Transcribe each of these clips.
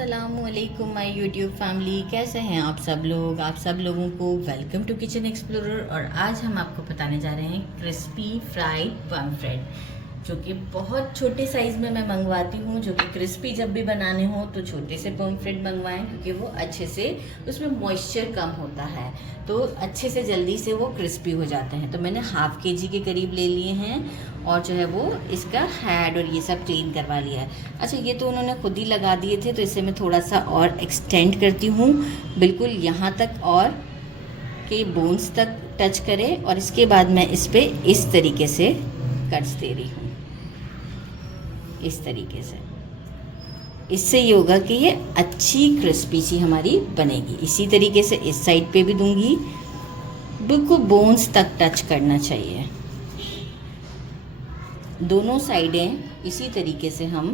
अस्सलामुअलैकुम my YouTube family, कैसे हैं आप सब लोग। आप सब लोगों को वेलकम टू किचन एक्सप्लोरर। और आज हम आपको बताने जा रहे हैं क्रिस्पी फ्राइड पॉम्फ्रेट, जो कि बहुत छोटे साइज़ में मैं मंगवाती हूँ। जो कि क्रिस्पी जब भी बनाने हो तो छोटे से पॉम्फ्रेट मंगवाएं, क्योंकि वो अच्छे से उसमें मॉइस्चर कम होता है, तो अच्छे से जल्दी से वो क्रिस्पी हो जाते हैं। तो मैंने हाफ केजी के करीब ले लिए हैं और जो है वो इसका हेड और ये सब क्लीन करवा लिया है। अच्छा, ये तो उन्होंने खुद ही लगा दिए थे, तो इसे मैं थोड़ा सा और एक्सटेंड करती हूँ, बिल्कुल यहाँ तक और के बोन्स तक टच करे। और इसके बाद मैं इस पर इस तरीके से कट्स दे रही हूँ, इस तरीके से। इससे ये होगा कि ये अच्छी क्रिस्पी सी हमारी बनेगी। इसी तरीके से इस साइड पे भी दूंगी, बिल्कुल बोन्स तक टच करना चाहिए। दोनों साइडें इसी तरीके से हम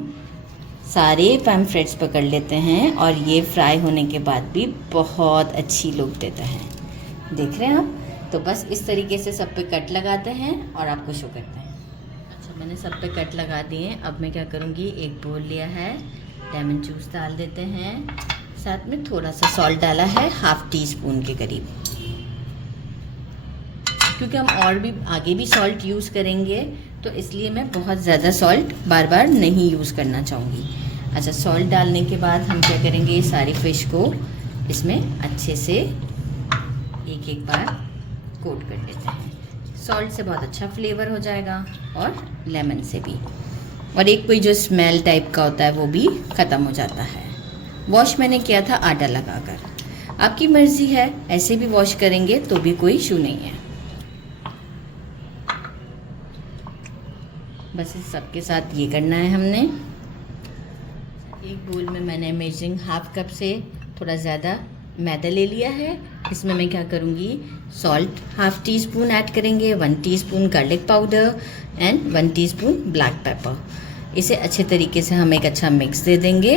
सारे पॉम्फ्रेट्स पकड़ लेते हैं, और ये फ्राई होने के बाद भी बहुत अच्छी लुक देता है। देख रहे हैं आप। तो बस इस तरीके से सब पे कट लगाते हैं और आपको शो करते हैं। अच्छा, मैंने सब पे कट लगा दिए। अब मैं क्या करूँगी, एक बोल लिया है, लेमन जूस डाल देते हैं, साथ में थोड़ा सा सॉल्ट डाला है, हाफ टी स्पून के करीब, क्योंकि हम और भी आगे भी सॉल्ट यूज़ करेंगे, तो इसलिए मैं बहुत ज़्यादा सॉल्ट बार बार नहीं यूज़ करना चाहूँगी। अच्छा, सॉल्ट डालने के बाद हम क्या करेंगे, सारी फ़िश को इसमें अच्छे से एक एक बार कोट कर लेते हैं। सॉल्ट से बहुत अच्छा फ्लेवर हो जाएगा, और लेमन से भी, और एक कोई जो स्मेल टाइप का होता है वो भी ख़त्म हो जाता है। वॉश मैंने किया था आटा लगाकर, आपकी मर्ज़ी है, ऐसे भी वॉश करेंगे तो भी कोई इशू नहीं है। बस इस सब के साथ ये करना है हमने। एक बोल में मैंने मेजरिंग हाफ कप से थोड़ा ज़्यादा मैदा ले लिया है। इसमें मैं क्या करूँगी, salt half tea spoon add करेंगे, 1 teaspoon garlic powder and 1 teaspoon black pepper. इसे अच्छे तरीके से हम एक अच्छा मिक्स दे देंगे।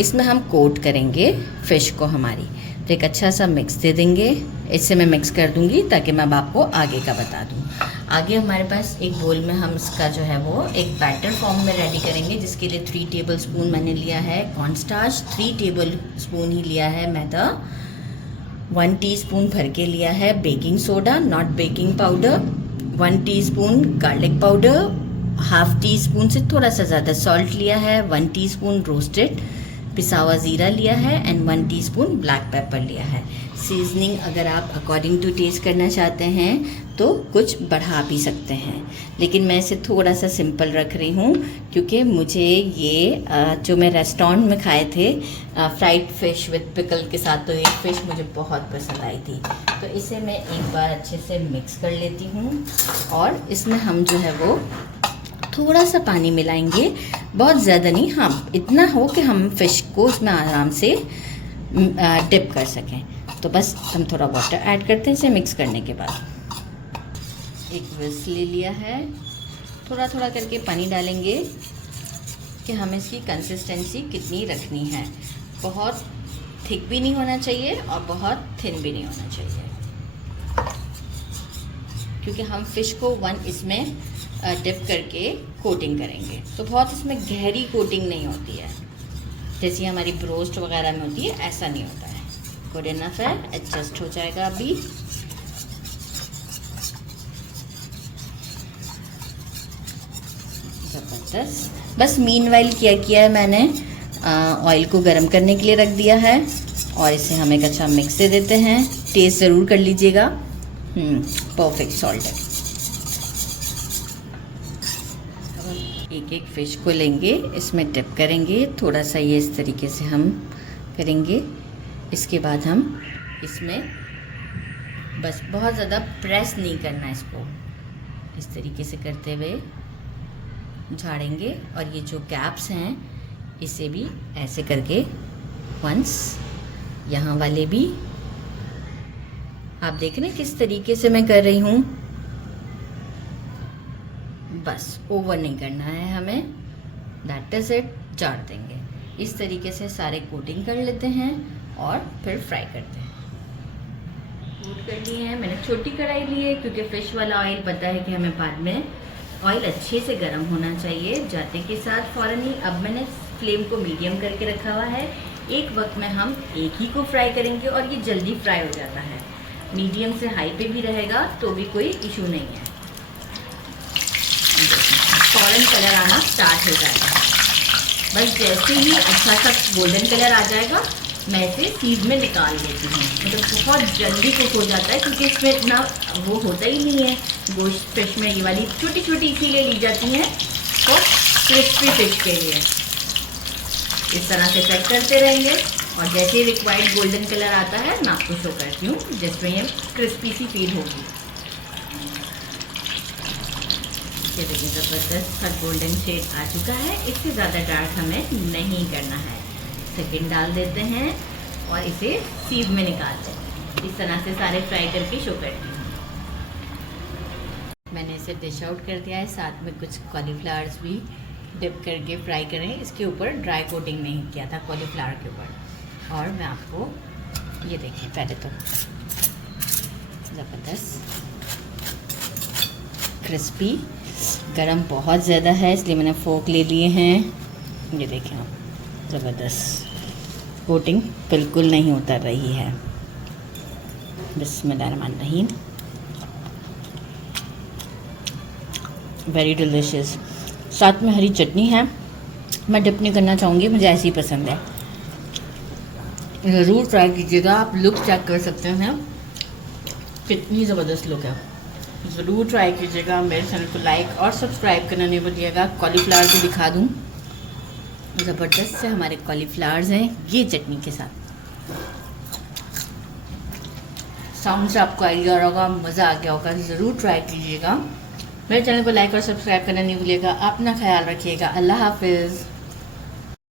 इसमें हम कोट करेंगे फ़िश को हमारी, तो एक अच्छा सा मिक्स दे देंगे। इससे मैं मिक्स कर दूंगी ताकि मैं अब आपको आगे का बता दूं। आगे हमारे पास एक बोल में हम इसका जो है वो एक बैटर फॉर्म में रेडी करेंगे, जिसके लिए 3 टेबल स्पून मैंने लिया है कॉर्नस्टार्च, 3 टेबल स्पून ही लिया है मैदा, 1 टीस्पून भर के लिया है baking soda, not baking powder, 1 teaspoon garlic powder, half tea spoon से थोड़ा सा ज़्यादा सॉल्ट लिया है, 1 टीस्पून रोस्टेड पिसा हुआ ज़ीरा लिया है, एंड 1 टीस्पून ब्लैक पेपर लिया है। सीजनिंग अगर आप अकॉर्डिंग टू टेस्ट करना चाहते हैं तो कुछ बढ़ा भी सकते हैं, लेकिन मैं इसे थोड़ा सा सिंपल रख रही हूँ, क्योंकि मुझे ये जो मैं रेस्टोरेंट में खाए थे फ्राइड फ़िश विद पिकल के साथ, तो ये फ़िश मुझे बहुत पसंद आई थी। तो इसे मैं एक बार अच्छे से मिक्स कर लेती हूँ, और इसमें हम जो है वो थोड़ा सा पानी मिलाएंगे, बहुत ज़्यादा नहीं, हाँ इतना हो कि हम फ़िश को उसमें आराम से डिप कर सकें। तो बस हम थोड़ा वाटर ऐड करते हैं इसे मिक्स करने के बाद। एक विस्क ले लिया है, थोड़ा थोड़ा करके पानी डालेंगे कि हमें इसकी कंसिस्टेंसी कितनी रखनी है। बहुत थिक भी नहीं होना चाहिए और बहुत थिन भी नहीं होना चाहिए, क्योंकि हम फ़िश को इसमें डिप करके कोटिंग करेंगे, तो बहुत इसमें गहरी कोटिंग नहीं होती है जैसी हमारी ब्रोस्ट वगैरह में होती है, ऐसा नहीं होता है। गुड इनफ है, एडजस्ट हो जाएगा अभी। ज़बरदस्त। बस मीनवाइल क्या किया है मैंने, ऑयल को गर्म करने के लिए रख दिया है, और इसे हम एक अच्छा मिक्स दे देते हैं। टेस्ट ज़रूर कर लीजिएगा, परफेक्ट सॉल्ट है। एक एक फ़िश को लेंगे, इसमें डिप करेंगे, थोड़ा सा ये इस तरीके से हम करेंगे। इसके बाद हम इसमें बस बहुत ज़्यादा प्रेस नहीं करना, इसको इस तरीके से करते हुए झाड़ेंगे, और ये जो गैप्स हैं इसे भी ऐसे करके वंस, यहाँ वाले भी आप देख रहे हैं किस तरीके से मैं कर रही हूँ। बस ओवर नहीं करना है हमें, दैट इज़ इट। झाड़ देंगे इस तरीके से, सारे कोटिंग कर लेते हैं और फिर फ्राई करते हैं। कोट कर लिए हैं, मैंने छोटी कढ़ाई ली है क्योंकि फ़िश वाला ऑयल पता है कि हमें बाद में ऑयल अच्छे से गर्म होना चाहिए। जाते के साथ फ़ौरन ही अब मैंने फ्लेम को मीडियम करके रखा हुआ है। एक वक्त में हम एक ही को फ्राई करेंगे और ये जल्दी फ्राई हो जाता है। मीडियम से हाई पे भी रहेगा तो भी कोई इशू नहीं है। फ़ौरन कलर आना स्टार्ट हो जाएगा। बस जैसे ही अच्छा सा गोल्डन कलर आ जाएगा मैं इसे सीज में निकाल लेती हूँ। मतलब बहुत जल्दी कुक हो जाता है क्योंकि इसमें इतना वो होता ही नहीं है। गोश्त फिश में ये वाली छोटी छोटी इसीलिए ली जाती हैं तो क्रिस्पी फिश के लिए। इस तरह से चेक करते रहेंगे और जैसे रिक्वायर्ड गोल्डन कलर आता है मैं आपको शो करती हूँ जिसमें ये क्रिस्पी सी फील होगी। ये देखिए ज़बरदस्त सा गोल्डन शेड आ चुका है। इससे ज़्यादा डार्क हमें नहीं करना है। सेकंड डाल देते हैं और इसे सीज में निकालते हैं। इस तरह से सारे फ्राई करके शो करती हूँ। मैंने इसे डिश आउट कर दिया है। साथ में कुछ कॉलीफ्लावर्स भी डिप करके फ्राई करें। इसके ऊपर ड्राई कोटिंग नहीं किया था कॉलीफ्लावर के ऊपर। और मैं आपको ये देखिए पहले तो ज़बरदस्त क्रिस्पी, गरम बहुत ज़्यादा है इसलिए मैंने फोक ले लिए हैं। ये देखें आप ज़बरदस्त कोटिंग बिल्कुल नहीं उतर रही है। बिस्मिल्लाहिर्रहमानिर्रहीम। Very delicious. साथ में हरी चटनी है। मैं डिप नहीं करना चाहूँगी, मुझे ऐसी पसंद है। ज़रूर ट्राई कीजिएगा। आप लुक चेक कर सकते हैं कितनी ज़बरदस्त लुक है। ज़रूर ट्राई कीजिएगा। मेरे चैनल को लाइक और सब्सक्राइब करना नहीं भूलिएगा। कॉलीफ्लावर को दिखा दूँ, ज़बरदस्त से हमारे कॉलीफ्लावर्स हैं ये चटनी के साथ। साउंड से आपको आइडिया आ रहा होगा, मज़ा आ गया होगा। ज़रूर ट्राई कीजिएगा। मेरे चैनल को लाइक और सब्सक्राइब करना नहीं भूलिएगा। अपना ख्याल रखिएगा। अल्लाह हाफिज़।